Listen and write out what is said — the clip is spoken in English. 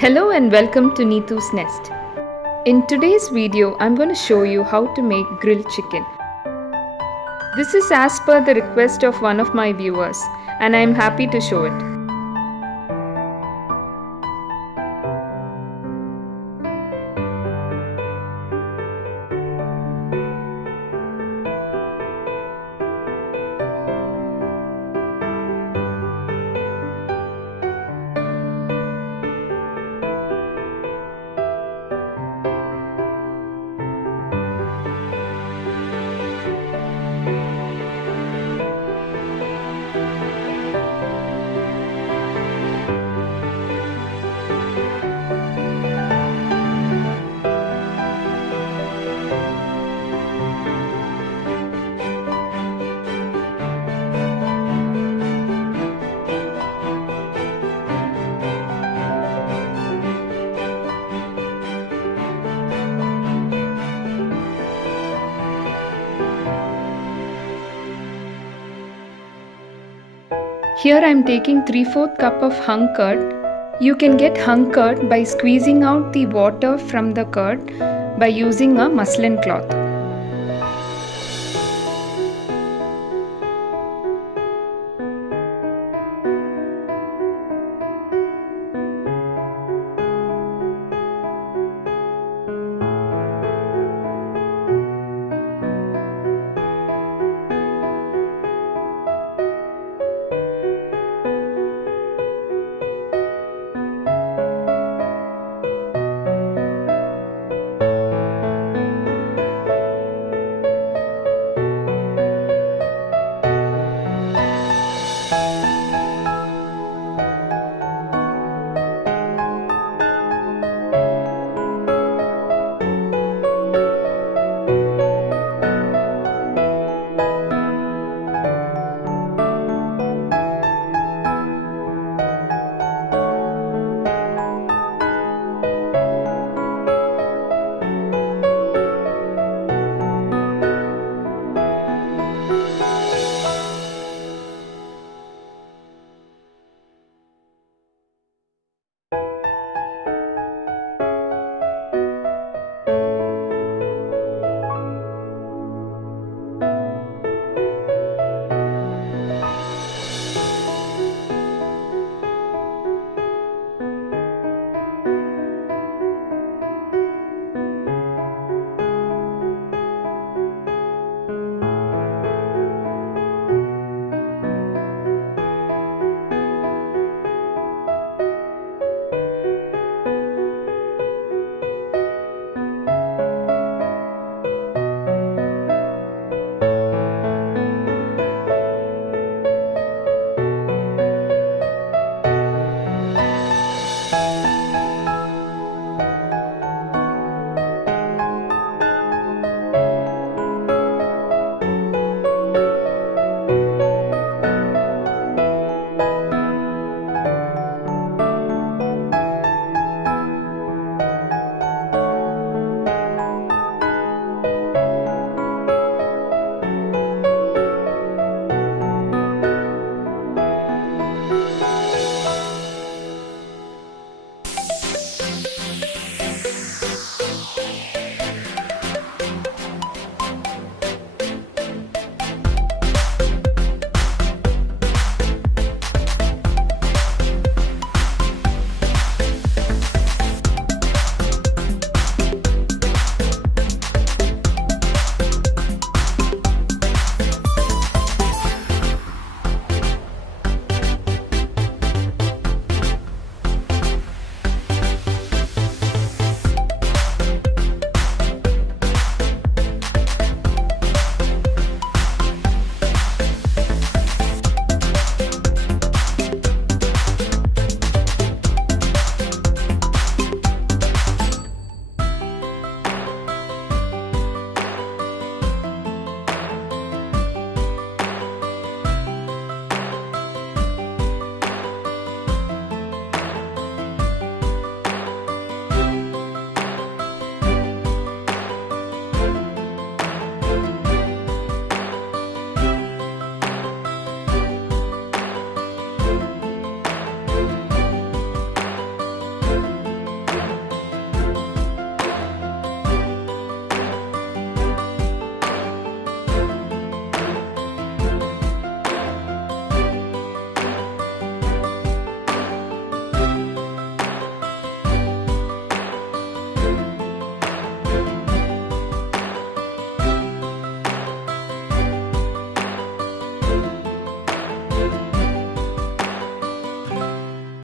Hello and welcome to Neethu's Nest. In today's video, I'm going to show you how to make grilled chicken. This is as per the request of one of my viewers, and I'm happy to show it. Here I'm taking 3/4 cup of hung curd. You can get hung curd by squeezing out the water from the curd by using a muslin cloth.